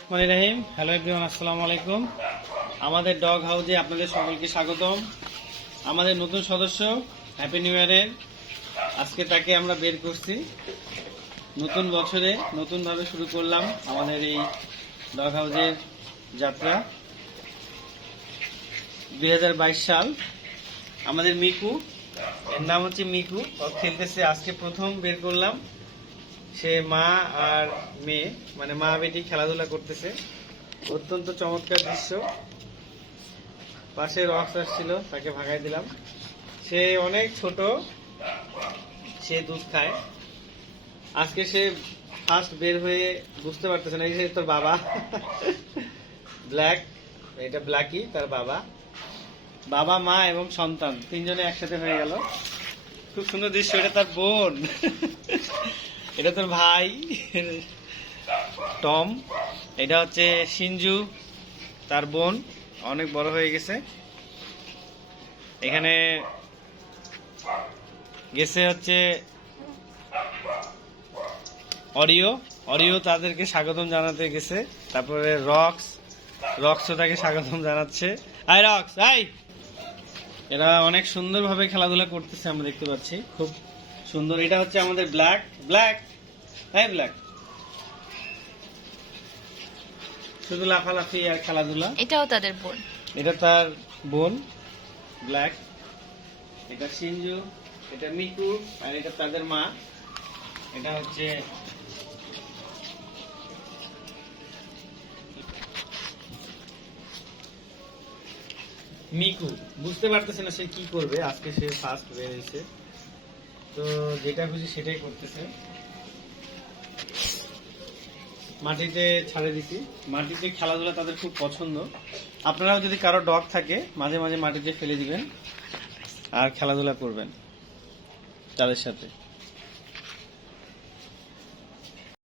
রহমান রাহিম। Hello everyone আসসালামু আলাইকুম। আমাদের ডগ হাউজে আপনাদের সকলকে স্বাগতম। আমাদের নতুন সদস্য হ্যাপি নিউ ইয়ারের আজকে তাকে আমরা বের করছি। নতুন বছরে নতুনভাবে শুরু করলাম আমাদের এই ডগ হাউজের যাত্রা। দুই হাজার বাইশ সাল। আমাদের মিকু, এর নাম হচ্ছে মিকু। ও খেলতেছে আজকে প্রথম বের করলাম। সে মা আর মেয়ে মানে মা বেটি খেলাধুলা করতেছে। অত্যন্ত চমৎকার দৃশ্য। পাশে রক্স আসছিল, তাকে ভাগাই দিলাম। সে অনেক ছোট, সে দুধ খায়। আজকে সে ফার্স্ট বের হয়ে বুঝতে পারতেছে না, এই যে তোর বাবা। ব্ল্যাক, এটা ব্ল্যাকি তার বাবা। বাবা, মা এবং সন্তান, তিনজনে একসাথে হয়ে গেল। খুব সুন্দর দৃশ্য, এটা তার বোন। এটা তোর ভাই, টম। এটা হচ্ছে সিঞ্জু তার বোন। অনেক বড় হয়ে গেছে। এখানে গেছে হচ্ছে অরিও। অরিও তাদেরকে স্বাগতম জানাতে গেছে। তারপরে রক্স। রক্সও তাকে স্বাগতম জানাচ্ছে। আই রক্স আই এরা অনেক সুন্দরভাবে খেলাধুলা করতেছে, আমরা দেখতে পাচ্ছি। খুব সুন্দর এটা হচ্ছে আমাদের ব্ল্যাক ব্ল্যাক হ্যাঁ ব্ল্যাক শুধু লাফালাফি আর খেলাধুলা? এটাও তাদের বোন। এটা তার বোন ব্ল্যাক এটা সিঞ্জু এটা মিকু আর এটা তাদের মা। এটা হচ্ছে মিকু বুঝতে পারতেছে না সে কি করবে আজকে সে ফার্স্ট বেরিয়েছে তো যেটা খুশি সেটাই করতেছে। মাটিতে ছাড়ে দিচ্ছি মাটিতে খেলাধুলা তাদের খুব পছন্দ। আপনারাও যদি কারও ডগ থাকে, মাঝে মাঝে মাটিতে ফেলে দিবেন আর খেলাধুলা করবেন তাদের সাথে।